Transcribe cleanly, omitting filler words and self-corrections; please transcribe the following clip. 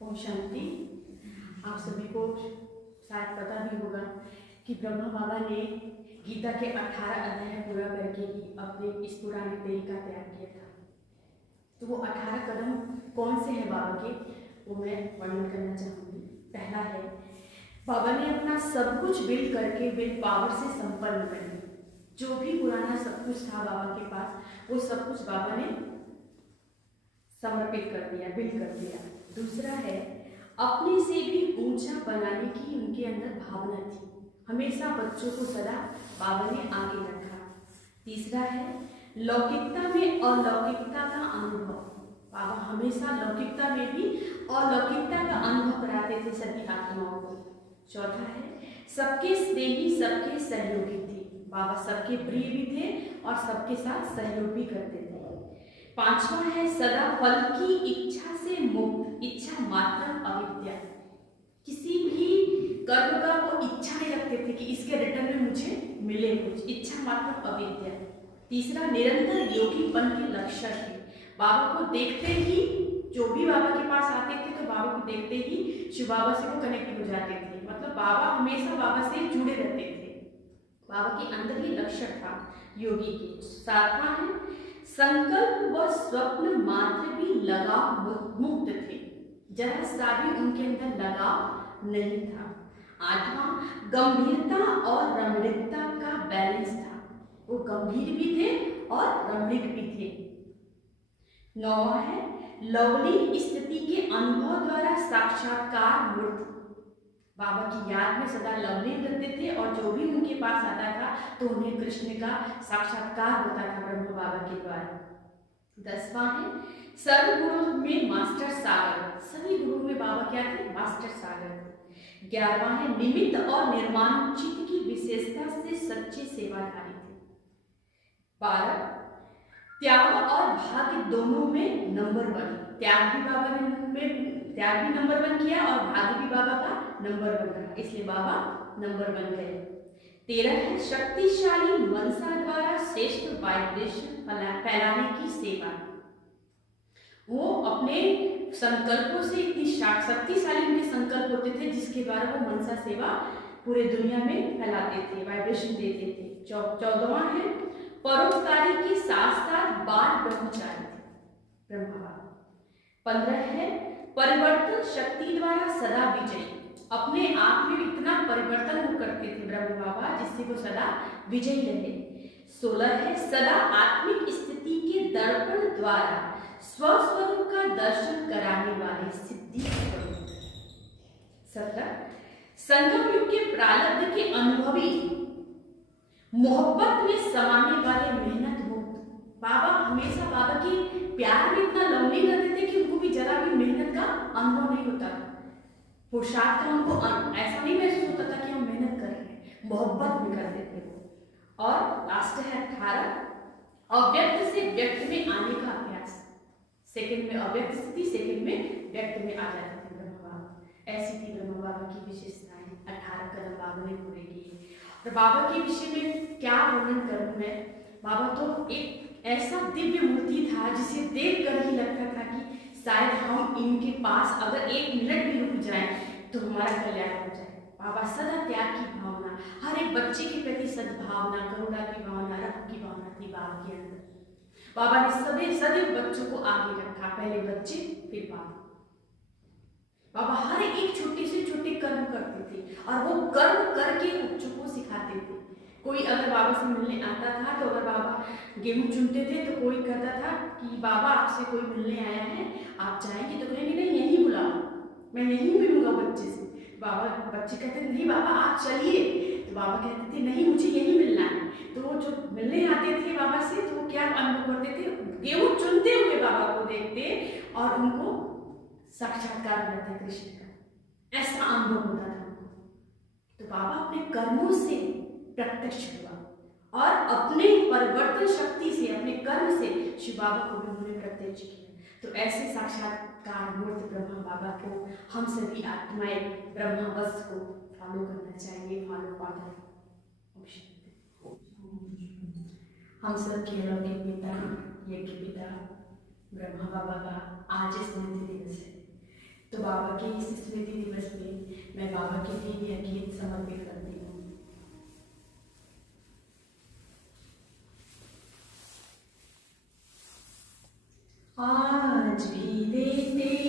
ओम शांति। आप सभी को शायद पता भी होगा कि ब्रह्मा बाबा ने गीता के 18 अध्याय पूरा करके ही अपने इस पुराने देह का त्याग किया था। तो वो 18 कदम कौन से हैं बाबा के, वो मैं वर्णन करना चाहूँगी। पहला है, बाबा ने अपना सब कुछ बिल करके बिल पावर से संपन्न कर दिया। जो भी पुराना सब कुछ था बाबा के पास, वो सब कुछ बाबा ने समर्पित कर दिया, बिल कर दिया। दूसरा है, अपने से भी ऊंचा बनाने की उनके अंदर भावना थी। हमेशा बच्चों को सदा बाबा ने आगे रखा। तीसरा है, लौकिकता में अलौकिकता का अनुभव। बाबा हमेशा लौकिकता में भी अलौकिकता का अनुभव कराते थे सभी आत्माओं को। चौथा है, सबके स्नेही, सबके सहयोगी थे। बाबा सबके प्रिय भी थे और सबके साथ सहयोग भी करते थे। पांचवा है, सदा फल की इच्छा से मुक्त, इच्छा मात्र अविद्या। किसी भी कर्म का वो इच्छा नहीं रखते थे कि इसके रिटर्न में मुझे मिले कुछ, इच्छा मात्र अविद्या। तीसरा, निरंतर योगीपन के लक्षण थे। बाबा को देखते ही, जो भी बाबा के पास आते थे तो बाबा को देखते ही शिव बाबा से वो कनेक्ट हो जाते थे। मतलब बाबा हमेशा बाबा से जुड़े रहते थे। बाबा के अंदर ये लक्षण था योगी के। सातवां है, संकल्प व स्वप्न मात्र भी लगाव मुक्त थे। जरा सा भी उनके अंदर लगाव नहीं था। आठवां, गंभीरता और रमणीकता का बैलेंस था। वो गंभीर भी थे और रमणीक भी थे। नौवां है, लवली स्थिति के अनुभव द्वारा साक्षात्कार मूर्त। बाबा की याद में सदा लवलीन रहते थे और जो भी उनके पास आता था तो उन्हें कृष्ण का साक्षात्कार होता था ब्रह्म बाबा के द्वारा। 10वां है, सर्व गुरु में मास्टर सागर। सभी गुरु में बाबा क्या थे? मास्टर सागर। 11वां है, निमित्त और निर्माण चित्त की विशेषता से सच्चे सेवाधारी थे। 12, त्याग और भाग्य दोनों में नंबर 1। त्याग भी बाबा ने त्याग भी नंबर 1 किया और भाग्य भी बाबा का नंबर 1 रहा, इसलिए बाबा नंबर 1 गए। 13 है, शक्तिशाली मनसा द्वारा श्रेष्ठ वाइब्रेशन फैलाने की सेवा। वो अपने संकल्पों से इतनी शक्तिशाली उनके संकल्प होते थे जिसके द्वारा वो मनसा सेवा पूरे दुनिया में फैलाते थे, वाइब्रेशन देते थे। 14वां है, परोपकारी के साथ साथ बाल ब्रह्मचारी थे ब्रह्मा बाबा। 15 है, परिवर्तन शक्ति द्वारा सदा विजयी। अपने आप में इतना परिवर्तन वो करते थे ब्रह्म बाबा जिससे वो सदा विजयी रहे। 16 है, सदा आत्मिक स्थिति के दर्पण द्वारा स्वस्वरूप का दर्शन कराने वाले सिद्धि स्वरूप। 17, संगम युग के प्रारब्ध के अनुभवी, मोहब्बत में समाने वाले मेहनत मुक्त। बाबा हमेशा बाबा के प्यार में इतना लवली रहते थे कि उनको भी जरा भी मेहनत का अनुभव नहीं होता। पुरुषार्थ का उनको ऐसा नहीं महसूस होता था कि हम मेहनत कर रहे हैं, मोहब्बत में करते थे वो। और लास्ट है 18, अव्यक्त से व्यक्त में आने का अभ्यास। सेकंड में अव्यक्त स्थिति, सेकंड में व्यक्त में आ जाते थे ब्रह्मा बाबा। ऐसी थी ब्रह्मा बाबा की विशेषताएं। 18 कदम बाबा ने पूरे किए। और बाबा के विषय में क्या वर्णन करूं मैं। बाबा तो एक ऐसा दिव्य मूर्ति था जिसे देख कर ही लगता था कि शायद हम इनके पास अगर 1 मिनट भी रुक जाएं तो हमारा कल्याण हो जाए। बाबा सदा त्याग की भावना, हर एक बच्चे के प्रति सद्भावना, करुणा की भावना, रख की भावना थी बाबा के अंदर। बाबा ने सदैव बच्चों को आगे रखा, पहले बच्चे फिर बाबा। बाबा हर एक छोटे से छोटे कर्म करते थे और वो कर्म करके बच्चों को सिखाते थे। कोई अगर बाबा से मिलने आता था तो अगर बाबा गेहूं चुनते थे तो कोई कहता था कि बाबा आपसे कोई मिलने आया है, आप जाएंगे? तो कहेंगे नहीं, यहीं बुलाओ, मैं यहीं मिलूंगा बच्चे से। बाबा, बच्चे कहते नहीं बाबा आप चलिए, तो बाबा कहते थे नहीं मुझे यहीं मिलना है। तो वो जो मिलने आते थे बाबा से तो वो क्या अनुभव करते थे? गेहूं चुनते हुए बाबा को देखते और उनको साक्षात्कार मिलता कृष्ण का, ऐसा अनुभव होता था उनको। तो बाबा अपने कर्मों से प्रत्यक्ष हुआ और अपने परिवर्तन शक्ति से, अपने कर्म से शिव बाबा को भी उन्होंने प्रत्यक्ष किया। तो ऐसे साक्षात्कार मूर्त ब्रह्मा बाबा को हम सभी आत्माएं ब्रह्मावश को फॉलो करना चाहिए। फॉलो फादर हम सब के अलौकिक पिता, यज्ञ पिता ब्रह्मा बाबा का आज स्मृति दिवस है। तो बाबा के इस स्मृति दिवस में मैं बाबा के लिए यह गीत समर्पित करती हूँ। आज भी देते